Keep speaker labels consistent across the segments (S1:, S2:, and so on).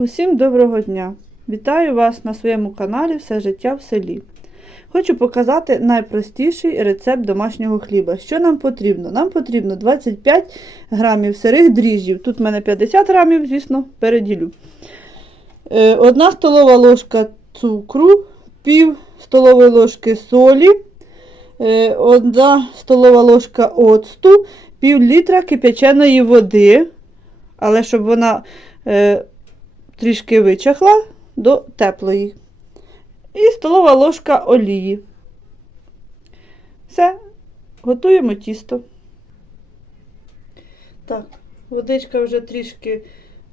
S1: Усім доброго дня! Вітаю вас на своєму каналі Все життя в селі. Хочу показати найпростіший рецепт домашнього хліба. Що нам потрібно? Нам потрібно 25 грамів сирих дріжджів. Тут в мене 50 грамів, звісно, переділю. Е, Одна столова ложка цукру, пів столової ложки солі, е, одна столова ложка оцту, пів літра кип'яченої води, але щоб вона е, трішки вичахла до теплої. І столова ложка олії. Все, готуємо тісто. Так, водичка вже трішки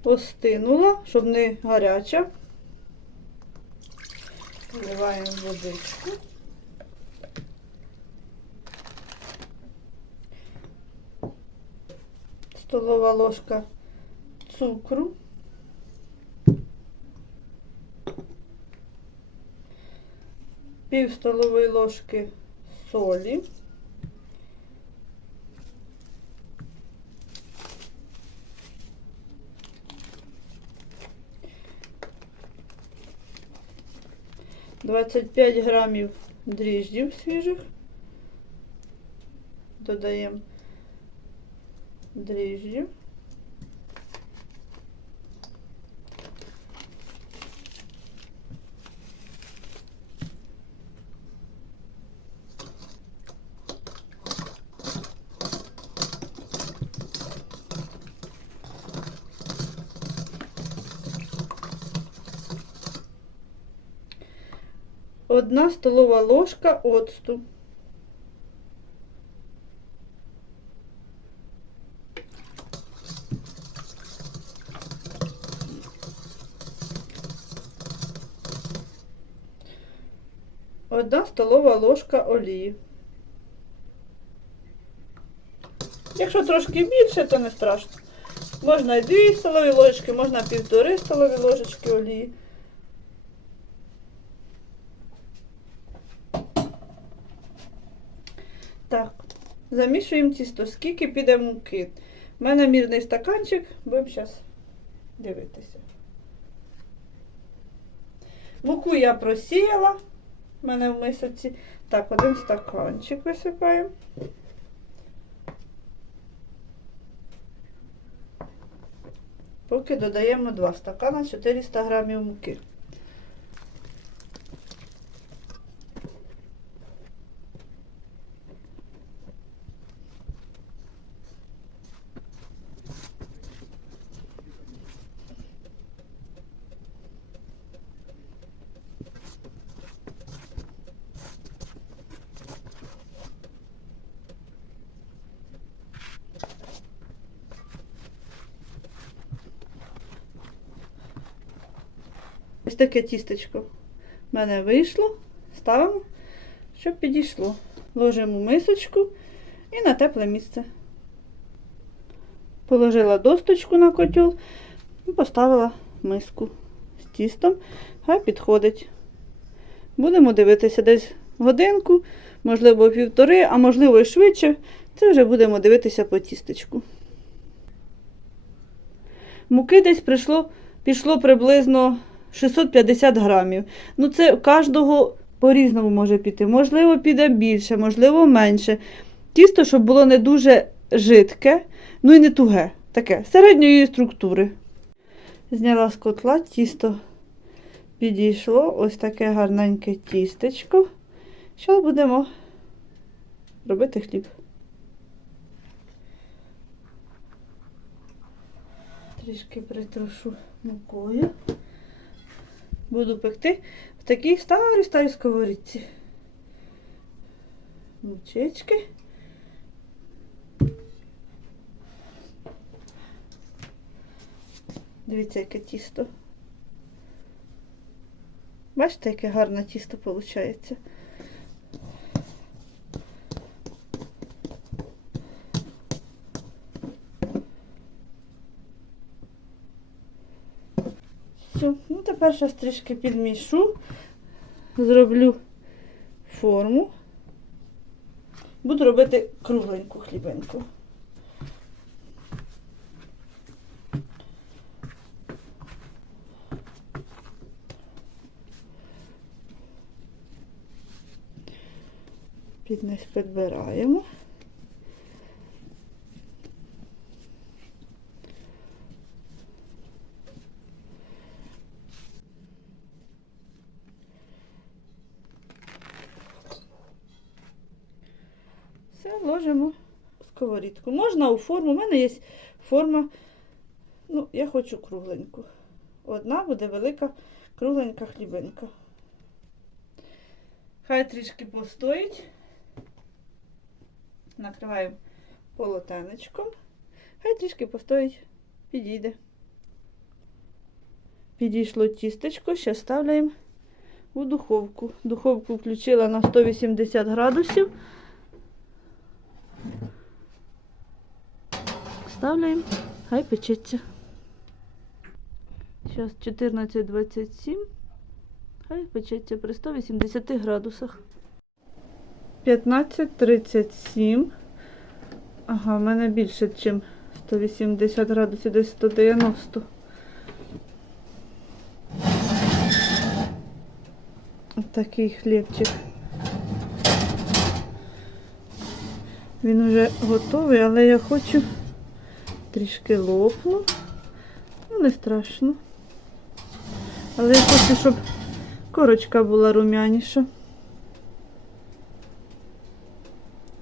S1: остинула, щоб не гаряча. Вливаємо водичку. Столова ложка цукру. Пів столової ложки солі. Двадцять п'ять грамів дріжджів свіжих. Додаємо дріжджів. Одна столова ложка оцту. Одна столова ложка олії. Якщо трошки більше, то не страшно. Можна і дві столові ложечки, можна півтори столові ложечки олії. Так, замішуємо тісто. Скільки піде муки? У мене мірний стаканчик, будемо зараз дивитися. Муку я просіяла. У мене в мисоці. Так, один стаканчик висипаємо. Поки додаємо 2 стакана 400 грамів муки. Таке тістечко в мене вийшло. Ставимо, щоб підійшло. Ложимо мисочку і на тепле місце. Положила досточку на котел і поставила миску з тістом. Хай підходить. Будемо дивитися десь годинку, можливо, півтори, а можливо і швидше. Це вже будемо дивитися по тістечку. Муки десь прийшло, пішло приблизно 650 грамів. Ну, це кожного по-різному може піти. Можливо, піде більше, можливо, менше. Тісто, щоб було не дуже жидке, ну і не туге. Таке, середньої структури. Зняла з котла, тісто підійшло. Ось таке гарненьке тістечко. Зараз будемо робити хліб. Трішки притрушу мукою. Буду пекти в такій старій старій сковорідці. Мучечки. Дивіться, яке тісто. Бачите, яке гарне тісто виходить. тепер зараз трішки підмішу, зроблю форму, буду робити кругленьку хлібинку. Під них підбираємо. Ложимо в сковорідку. Можна у форму. У мене є форма, ну, я хочу кругленьку. Одна буде велика кругленька хлібинка. Хай трішки постоїть. Накриваємо полотенечком. Хай трішки постоїть, підійде. Підійшло тістечко, ще ставляємо у духовку. Духовку включила на 180 градусів. Ставляємо, хай печеться. Зараз 14.27. Хай печеться при 180 градусах. 15.37. Ага, в мене більше, ніж 180 градусів, десь 190. Такий хлібчик. Він вже готовий, але я хочу трішки лопну. Ну, не страшно. Але я хочу, щоб корочка була рум'яніша.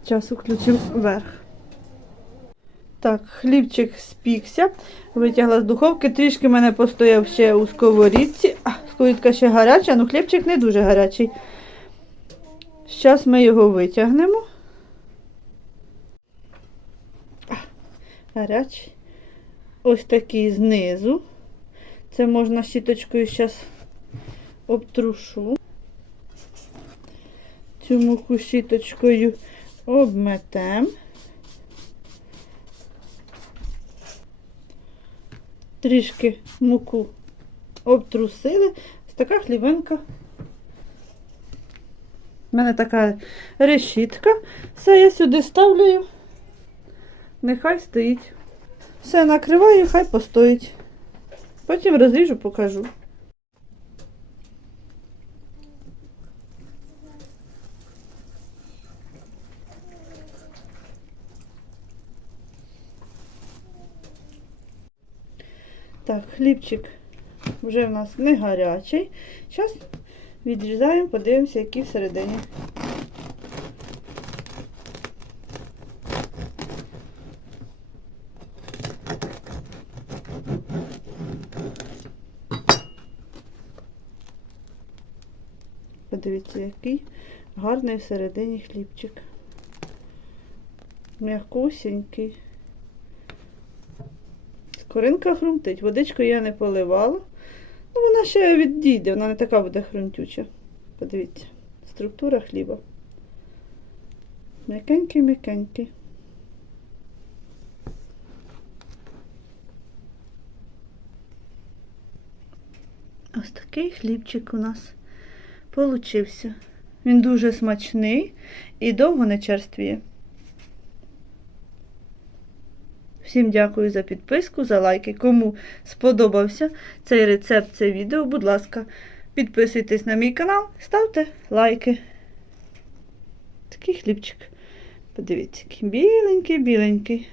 S1: Зараз включимо вверх. Так, хлібчик спікся. Витягла з духовки. Трішки мене постояв ще у сковорідці. А, сковорідка ще гаряча, але хлібчик не дуже гарячий. Зараз ми його витягнемо. Гарячий. Ось такий знизу. Це можна щіточкою зараз обтрушу. Цю муку щіточкою обметем. Трішки муку обтрусили. Ось така хлібинка. У мене така решітка. Все, я сюди ставлю. Нехай стоїть. Все накриваю, хай постоїть. Потім розріжу, покажу. Так, хлібчик вже в нас не гарячий. Зараз відрізаємо, подивимося, який всередині. Подивіться, який гарний всередині хлібчик. М'якусінький. Скоринка хрумтить. Водичку я не поливала. Ну, вона ще відійде, вона не така буде хрумтюча. Подивіться, структура хліба. М'якенький, м'якенький. Ось такий хлібчик у нас получився. Він дуже смачний і довго не черствіє. Всім дякую за підписку, за лайки. Кому сподобався цей рецепт, це відео, будь ласка, підписуйтесь на мій канал, ставте лайки. Такий хлібчик. Подивіться, який біленький, біленький.